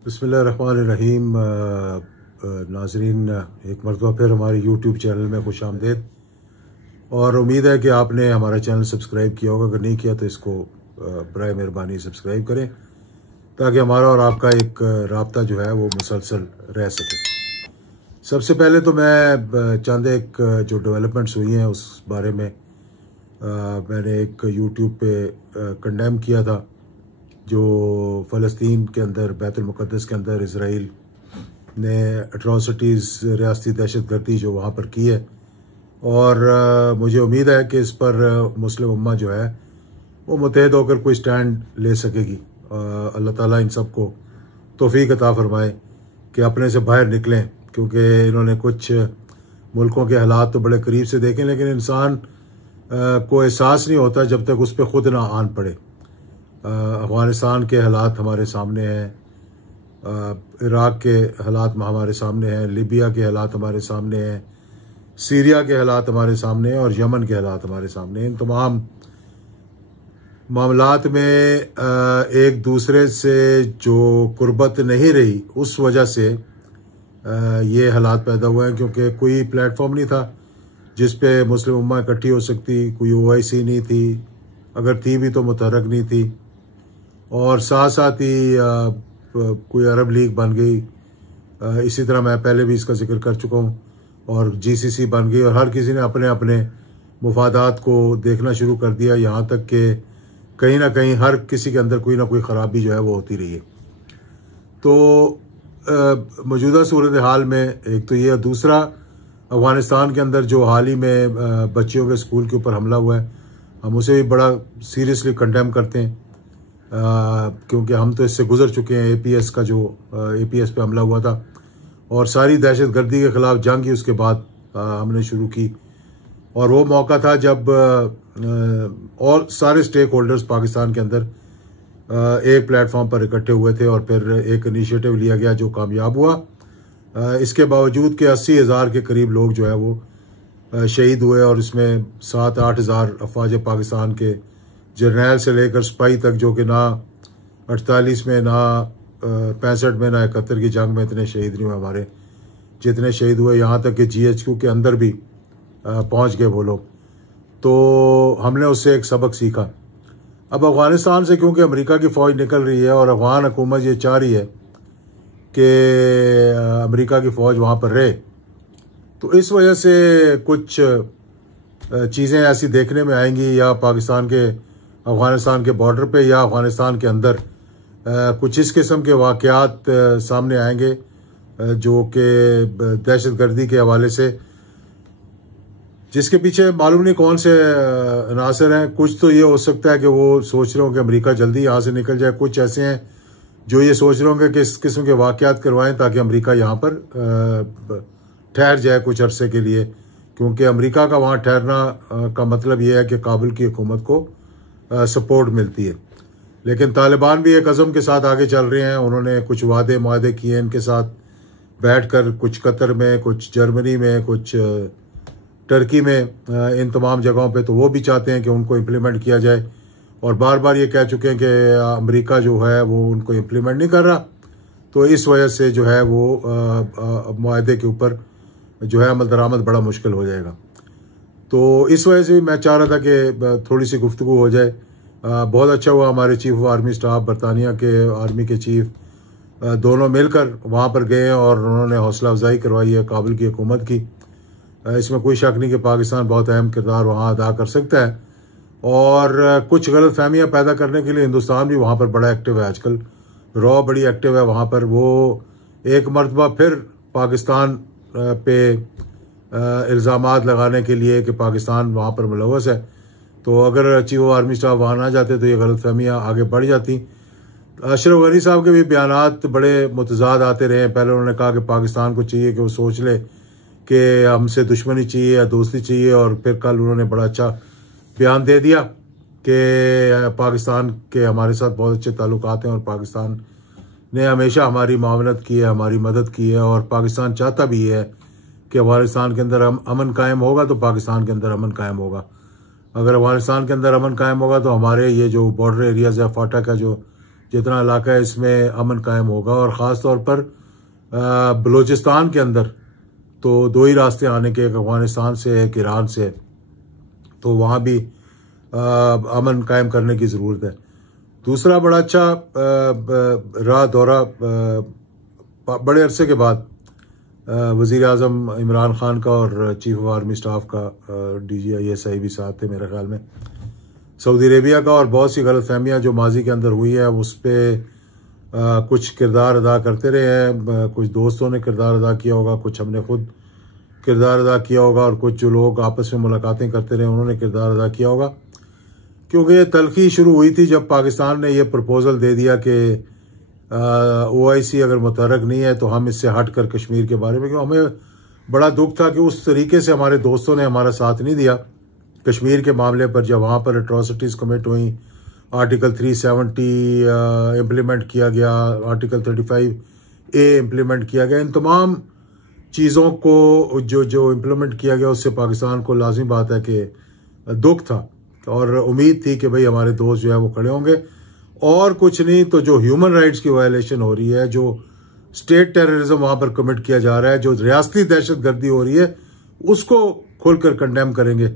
बिस्मिल्लाहिर्रहमानिर्रहीम। नाजरीन, एक मरतबा फिर हमारे यूट्यूब चैनल में खुश आमदीद। और उम्मीद है कि आपने हमारा चैनल सब्सक्राइब किया होगा। अगर नहीं किया तो इसको बराए मेहरबानी सब्सक्राइब करें ताकि हमारा और आपका एक राब्ता जो है वो मुसलसल रह सके। सबसे पहले तो मैं चंद एक जो डेवलपमेंट्स हुई हैं उस बारे में मैंने एक यूट्यूब पे कंडेम किया था, जो फ़लस्तीन के अंदर बैतुल मुक़द्दस के अंदर इज़राइल ने एट्रॉसिटीज़, रियासती दहशतगर्दी जो वहाँ पर की है। और मुझे उम्मीद है कि इस पर मुस्लिम उम्मा जो है वो मुत्तहिद होकर कोई स्टैंड ले सकेगी। अल्लाह ताला इन सब को तौफीक अता फरमाए कि अपने से बाहर निकलें, क्योंकि इन्होंने कुछ मुल्कों के हालात तो बड़े करीब से देखें, लेकिन इंसान को एहसास नहीं होता जब तक उस पर खुद ना आन पड़े। अफ़गानिस्तान के हालात हमारे सामने हैं, इराक़ के हालात हमारे सामने हैं, लिबिया के हालात हमारे सामने हैं, सीरिया के हालात हमारे सामने हैं और यमन के हालात हमारे सामने हैं। इन तमाम मामलात में एक दूसरे से जो कुर्बत नहीं रही, उस वजह से ये हालात पैदा हुए हैं, क्योंकि कोई प्लेटफॉर्म नहीं था जिस पे मुस्लिम उम्मा इकट्ठी हो सकती। कोई OIC नहीं थी, अगर थी भी तो मुतहरक नहीं थी। और साथ साथ ही कोई अरब लीग बन गई, इसी तरह मैं पहले भी इसका जिक्र कर चुका हूँ, और GCC बन गई, और हर किसी ने अपने अपने मुफादात को देखना शुरू कर दिया। यहाँ तक कि कहीं ना कहीं हर किसी के अंदर कोई ना कोई ख़राबी जो है वो होती रही है। तो मौजूदा सूरत हाल में एक तो ये, दूसरा अफ़गानिस्तान के अंदर जो हाल ही में बच्चियों के स्कूल के ऊपर हमला हुआ है, हम उसे भी बड़ा सीरियसली कंडेम करते हैं, क्योंकि हम तो इससे गुजर चुके हैं। APS का जो APS पे हमला हुआ था और सारी दहशतगर्दी के ख़िलाफ़ जंग ही उसके बाद हमने शुरू की। और वो मौका था जब और सारे स्टेक होल्डर्स पाकिस्तान के अंदर एक प्लेटफॉर्म पर इकट्ठे हुए थे और फिर एक इनिशिएटिव लिया गया जो कामयाब हुआ। इसके बावजूद कि 80,000 के करीब लोग जो है वो शहीद हुए, और इसमें 7-8 हज़ार अफवाज पाकिस्तान के जर्नैल से लेकर सिपाही तक, जो कि ना 48 में, ना 65 में, ना 71 की जंग में इतने शहीद नहीं हुए हमारे जितने शहीद हुए। यहाँ तक कि GHQ के अंदर भी पहुँच गए वो लोग। तो हमने उससे एक सबक सीखा। अब अफ़गानिस्तान से क्योंकि अमेरिका की फ़ौज निकल रही है और अफ़गान हुकूमत ये चाह रही है कि अमेरिका की फ़ौज वहाँ पर रहे, तो इस वजह से कुछ चीज़ें ऐसी देखने में आएंगी, या पाकिस्तान के अफ़गानिस्तान के बॉर्डर पे या अफ़गानिस्तान के अंदर कुछ इस किस्म के वाक़यात सामने आएंगे जो कि दहशतगर्दी के हवाले से, जिसके पीछे मालूम नहीं कौन से अनासर हैं। कुछ तो ये हो सकता है कि वो सोच रहे हो कि अमेरिका जल्दी यहाँ से निकल जाए, कुछ ऐसे हैं जो ये सोच रहे होंगे कि इस किस्म के वाक़यात करवाएं ताकि अमेरिका यहाँ पर ठहर जाए कुछ अरसे के लिए, क्योंकि अमेरिका का वहाँ ठहरना का मतलब ये है कि काबुल की हुकूमत को सपोर्ट मिलती है। लेकिन तालिबान भी एक अज़म के साथ आगे चल रहे हैं। उन्होंने कुछ वादे मुआहदे किए इनके साथ बैठकर, कुछ कतर में, कुछ जर्मनी में, कुछ टर्की में, इन तमाम जगहों पे। तो वो भी चाहते हैं कि उनको इम्प्लीमेंट किया जाए, और बार बार ये कह चुके हैं कि अमेरिका जो है वो उनको इम्प्लीमेंट नहीं कर रहा। तो इस वजह से जो है वो मुआहदे के ऊपर जो है अमल दरामद बड़ा मुश्किल हो जाएगा। तो इस वजह से मैं चाह रहा था कि थोड़ी सी गुफ्तगू हो जाए। बहुत अच्छा हुआ हमारे चीफ ऑफ आर्मी स्टाफ, बरतानिया के आर्मी के चीफ, दोनों मिलकर वहाँ पर गए और उन्होंने हौसला अफजाई करवाई है काबुल की हुकूमत की। इसमें कोई शक नहीं कि पाकिस्तान बहुत अहम किरदार वहाँ अदा कर सकता है, और कुछ गलत फहमियाँ पैदा करने के लिए हिंदुस्तान भी वहाँ पर बड़ा एक्टिव है आजकल। रॉ बड़ी एक्टिव है वहाँ पर। वो एक मरतबा फिर पाकिस्तान पे इल्ज़ामात लगाने के लिए कि पाकिस्तान वहाँ पर मुलव्वस है। तो अगर चीफ ऑफ आर्मी स्टाफ वहाँ ना जाते तो ये गलत फहमियाँ आगे बढ़ जाती। अशरफ गनी साहब के भी बयानात बड़े मुतजाद आते रहे। पहले उन्होंने कहा कि पाकिस्तान को चाहिए कि वो सोच ले कि हमसे दुश्मनी चाहिए या दोस्ती चाहिए, और फिर कल उन्होंने बड़ा अच्छा बयान दे दिया कि पाकिस्तान के हमारे साथ बहुत अच्छे ताल्लुकात हैं और पाकिस्तान ने हमेशा हमारी मावनत की है, हमारी मदद की है, और पाकिस्तान चाहता भी है कि अफगानिस्तान के अंदर अमन कायम होगा तो पाकिस्तान के अंदर अमन कायम होगा। अगर अफगानिस्तान के अंदर अमन कायम होगा तो हमारे ये जो बॉर्डर एरियाज़ है, फाटा का जो जितना इलाका है इसमें अमन कायम होगा। और ख़ास तौर पर बलूचिस्तान के अंदर तो दो ही रास्ते आने के, एक अफगानिस्तान से एक ईरान से, तो वहाँ भी अमन कायम करने की ज़रूरत है। दूसरा बड़ा अच्छा रहा दौरा बड़े अरसे के बाद वज़ीर आज़म इमरान खान का और चीफ ऑफ आर्मी स्टाफ का DGISI भी साथ थे मेरे ख्याल में, सऊदी अरेबिया का। और बहुत सी गलतफहमियाँ जो माजी के अंदर हुई है उस पर कुछ किरदार अदा करते रहे हैं। कुछ दोस्तों ने किरदार अदा किया होगा, कुछ हमने खुद किरदार अदा किया होगा, और कुछ जो लोग आपस में मुलाकातें करते रहे उन्होंने किरदार अदा किया होगा। क्योंकि ये तलखी शुरू हुई थी जब पाकिस्तान ने ये प्रपोज़ल दे दिया कि OIC अगर मुतहरक नहीं है तो हम इससे हट कर कश्मीर के बारे में, क्योंकि हमें बड़ा दुख था कि उस तरीके से हमारे दोस्तों ने हमारा साथ नहीं दिया कश्मीर के मामले पर। जब वहाँ पर एट्रॉसिटीज़ कमिट हुई, आर्टिकल 370 इम्प्लीमेंट किया गया, आर्टिकल 35A इम्प्लीमेंट किया गया, इन तमाम चीज़ों को जो इम्प्लीमेंट किया गया उससे पाकिस्तान को लाजमी बात है कि दुख था और उम्मीद थी कि भाई हमारे दोस्त जो है वो खड़े होंगे। और कुछ नहीं तो जो ह्यूमन राइट्स की वायलेशन हो रही है, जो स्टेट टेररिज्म वहाँ पर कमिट किया जा रहा है, जो रियासती दहशतगर्दी हो रही है, उसको खुलकर कंडेम करेंगे।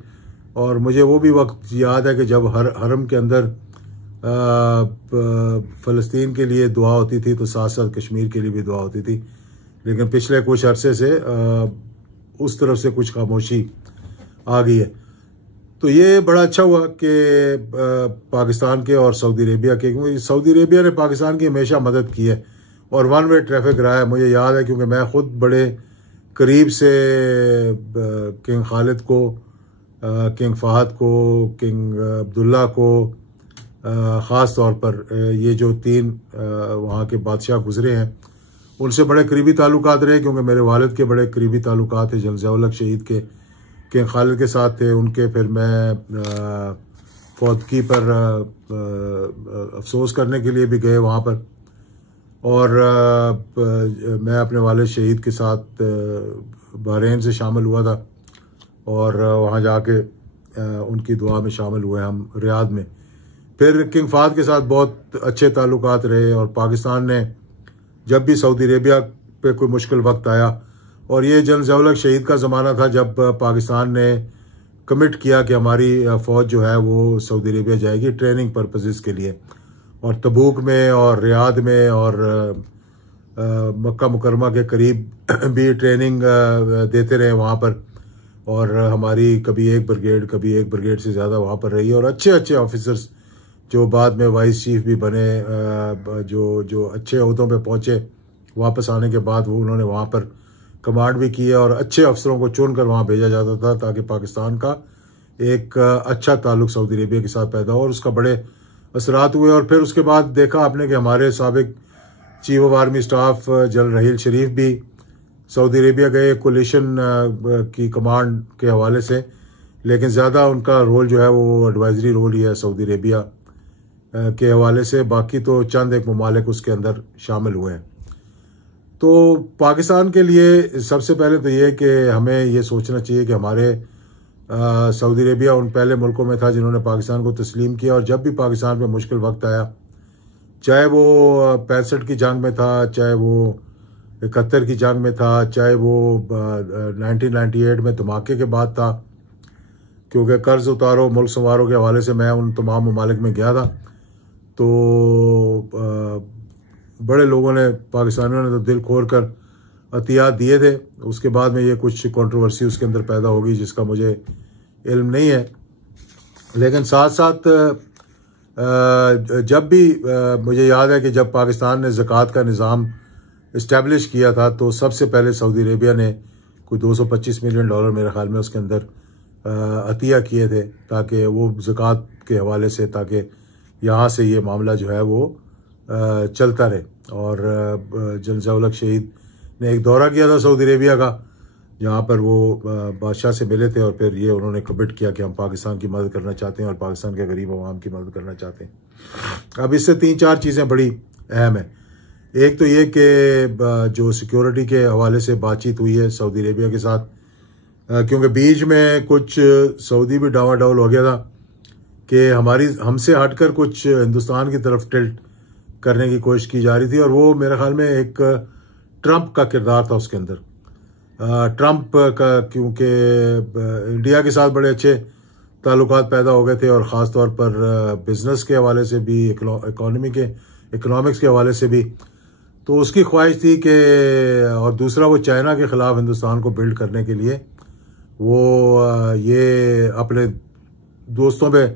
और मुझे वो भी वक्त याद है कि जब हरम के अंदर फ़लस्तीन के लिए दुआ होती थी तो साथ साथ कश्मीर के लिए भी दुआ होती थी। लेकिन पिछले कुछ अरसे से उस तरफ से कुछ खामोशी आ गई है। तो ये बड़ा अच्छा हुआ कि पाकिस्तान के और सऊदी अरेबिया के, क्योंकि सऊदी अरेबिया ने पाकिस्तान की हमेशा मदद की है और वन वे ट्रैफिक रहा है। मुझे याद है क्योंकि मैं खुद बड़े करीब से किंग खालिद को, किंग फहद को, किंग अब्दुल्ला को, ख़ास तौर पर ये जो 3 वहाँ के बादशाह गुजरे हैं उनसे बड़े करीबी ताल्लुकात रहे, क्योंकि मेरे वालिद के बड़े करीबी ताल्लुकात थे जनरल ज़िया-उल-हक शहीद के किंग खालिद के साथ थे उनके। फिर मैं फौतगी पर अफसोस करने के लिए भी गए वहाँ पर, और मैं अपने वालिद शहीद के साथ बहरीन से शामिल हुआ था और वहाँ जाके उनकी दुआ में शामिल हुए हम रियाद में। फिर किंग फहद के साथ बहुत अच्छे ताल्लुकात रहे, और पाकिस्तान ने जब भी सऊदी अरेबिया पे कोई मुश्किल वक्त आया, और ये जनरल ज़िया-उल-हक शहीद का ज़माना था जब पाकिस्तान ने कमिट किया कि हमारी फ़ौज जो है वो सऊदी अरेबिया जाएगी ट्रेनिंग पर्पसेस के लिए, और तबूक में और रियाद में और मक्का मुकरमा के करीब भी ट्रेनिंग देते रहे वहाँ पर। और हमारी कभी एक ब्रिगेड से ज़्यादा वहाँ पर रही, और अच्छे अच्छे ऑफिसर्स जो बाद में वाइस चीफ भी बने, जो अच्छे ओहदों पे पहुँचे वापस आने के बाद, वो उन्होंने वहाँ पर कमांड भी की है, और अच्छे अफसरों को चुन कर वहाँ भेजा जाता था ताकि पाकिस्तान का एक अच्छा ताल्लुक सऊदी अरेबिया के साथ पैदा हो, और उसका बड़े असरात हुए। और फिर उसके बाद देखा आपने कि हमारे साबिक chief of army staff general Raheel Sharif भी सऊदी अरेबिया गए कोलिशन की कमांड के हवाले से, लेकिन ज़्यादा उनका रोल जो है वो एडवाइजरी रोल ही है सऊदी अरेबिया के हवाले से। बाकी तो चंद एक ममालिक उसके अंदर शामिल हुए हैं। तो पाकिस्तान के लिए सबसे पहले तो ये कि हमें ये सोचना चाहिए कि हमारे सऊदी अरेबिया उन पहले मुल्कों में था जिन्होंने पाकिस्तान को तस्लीम किया, और जब भी पाकिस्तान पे मुश्किल वक्त आया, चाहे वो 65 की जंग में था, चाहे वो 71 की जंग में था, चाहे वो 1998 में धमाके के बाद था, क्योंकि कर्ज उतारो मुल्क संवारो के हवाले से मैं उन तमाम ममालिक में गया था, तो बड़े लोगों ने, पाकिस्तानियों ने तो दिल खोल कर अतियात दिए थे। उसके बाद में ये कुछ कंट्रोवर्सी उसके अंदर पैदा होगी जिसका मुझे इल्म नहीं है। लेकिन साथ साथ जब भी मुझे याद है कि जब पाकिस्तान ने ज़कात का निज़ाम इस्टेब्लिश किया था तो सबसे पहले सऊदी अरेबिया ने कोई $225 मिलियन मेरे ख्याल में उसके अंदर अतिया किए थे, ताकि वो ज़कात के हवाले से, ताकि यहाँ से ये मामला जो है वो चलता रहे। और जनरल ज़िया-उल-हक शहीद ने एक दौरा किया था सऊदी अरेबिया का, जहाँ पर वो बादशाह से मिले थे, और फिर ये उन्होंने कमिट किया कि हम पाकिस्तान की मदद करना चाहते हैं और पाकिस्तान के गरीब अवाम की मदद करना चाहते हैं। अब इससे 3-4 चीज़ें बड़ी अहम हैं। एक तो ये कि जो सिक्योरिटी के हवाले से बातचीत हुई है सऊदी अरेबिया के साथ, क्योंकि बीच में कुछ सऊदी भी डावाडोल हो गया था कि हमसे हटकर कुछ हिंदुस्तान की तरफ टिल्ट करने की कोशिश की जा रही थी, और वो मेरे ख्याल में एक ट्रंप का किरदार था उसके अंदर। ट्रंप का क्योंकि इंडिया के साथ बड़े अच्छे ताल्लुकात पैदा हो गए थे, और ख़ास तौर पर बिजनेस के हवाले से भी, इकोनॉमिक्स के हवाले से भी, तो उसकी ख्वाहिश थी कि, और दूसरा वो चाइना के ख़िलाफ़ हिंदुस्तान को बिल्ड करने के लिए वो ये अपने दोस्तों पे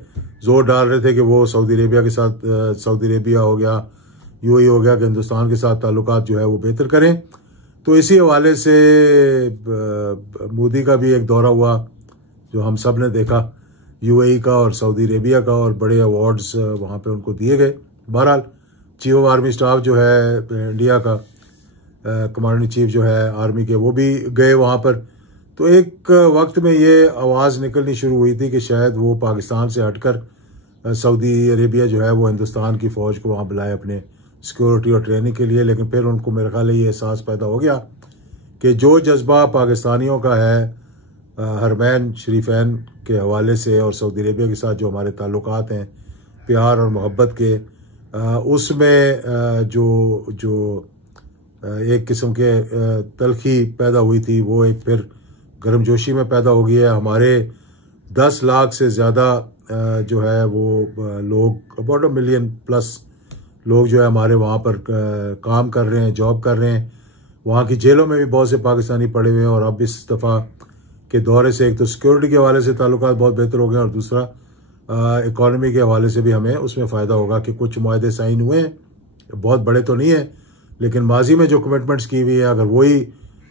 जोर डाल रहे थे कि वो सऊदी अरेबिया के साथ, सऊदी अरेबिया हो गया, यूएई हो गया, कि हिंदुस्तान के साथ ताल्लुकात जो है वो बेहतर करें। तो इसी हवाले से मोदी का भी एक दौरा हुआ जो हम सब ने देखा, यूएई का और सऊदी अरेबिया का, और बड़े अवार्ड्स वहाँ पे उनको दिए गए। बहरहाल चीफ ऑफ आर्मी स्टाफ जो है इंडिया का, कमांडर इन चीफ जो है आर्मी के, वो भी गए वहाँ पर। तो एक वक्त में ये आवाज़ निकलनी शुरू हुई थी कि शायद वो पाकिस्तान से हटकर सऊदी अरेबिया जो है वो हिंदुस्तान की फ़ौज को वहाँ बुलाए अपने सिक्योरिटी और ट्रेनिंग के लिए। लेकिन फिर उनको मेरे ख्याल ये एहसास पैदा हो गया कि जो जज्बा पाकिस्तानियों का है हरमैन शरीफैन के हवाले से, और सऊदी अरेबिया के साथ जो हमारे ताल्लुकात हैं प्यार और मोहब्बत के, उसमें जो एक किस्म के तलखी पैदा हुई थी, वो एक फिर गर्मजोशी में पैदा हो गई है। हमारे 10 लाख से ज़्यादा जो है वो लोग, अबाउट 1 मिलियन प्लस लोग जो है हमारे वहाँ पर काम कर रहे हैं, जॉब कर रहे हैं। वहाँ की जेलों में भी बहुत से पाकिस्तानी पड़े हुए हैं, और अब इस दफ़ा के दौरे से एक तो सिक्योरिटी के हवाले से ताल्लुकात बहुत बेहतर हो गए, और दूसरा इकॉनमी के हवाले से भी हमें उसमें फ़ायदा होगा कि कुछ मुआहदे साइन हुए हैं, बहुत बड़े तो नहीं है, लेकिन माजी में जो कमिटमेंट्स की हुई है अगर वही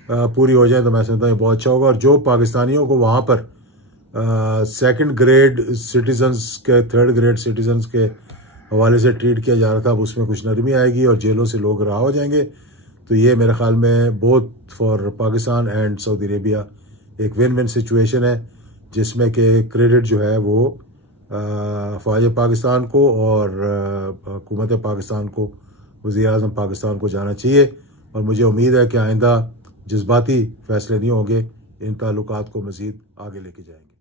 पूरी हो जाए तो मैं समझता हूँ बहुत अच्छा होगा। और जो पाकिस्तानियों को वहाँ पर सेकंड ग्रेड सिटीजन्स के, थर्ड ग्रेड सिटीजन्स के हवाले से ट्रीट किया जा रहा था, अब उसमें कुछ नरमी आएगी और जेलों से लोग रहा हो जाएंगे। तो ये मेरे ख्याल में both for Pakistan and Saudi Arabia एक विन विन सिचुएशन है, जिसमें कि क्रेडिट जो है वो फ़ौज पाकिस्तान को और हुकूमत पाकिस्तान को, वज़ीर-ए-आज़म पाकिस्तान को जाना चाहिए। और मुझे उम्मीद है कि आइंदा जज्बाती फैसले नहीं होंगे, इन ताल्लुकात को मज़ीद आगे लेके जाएंगे।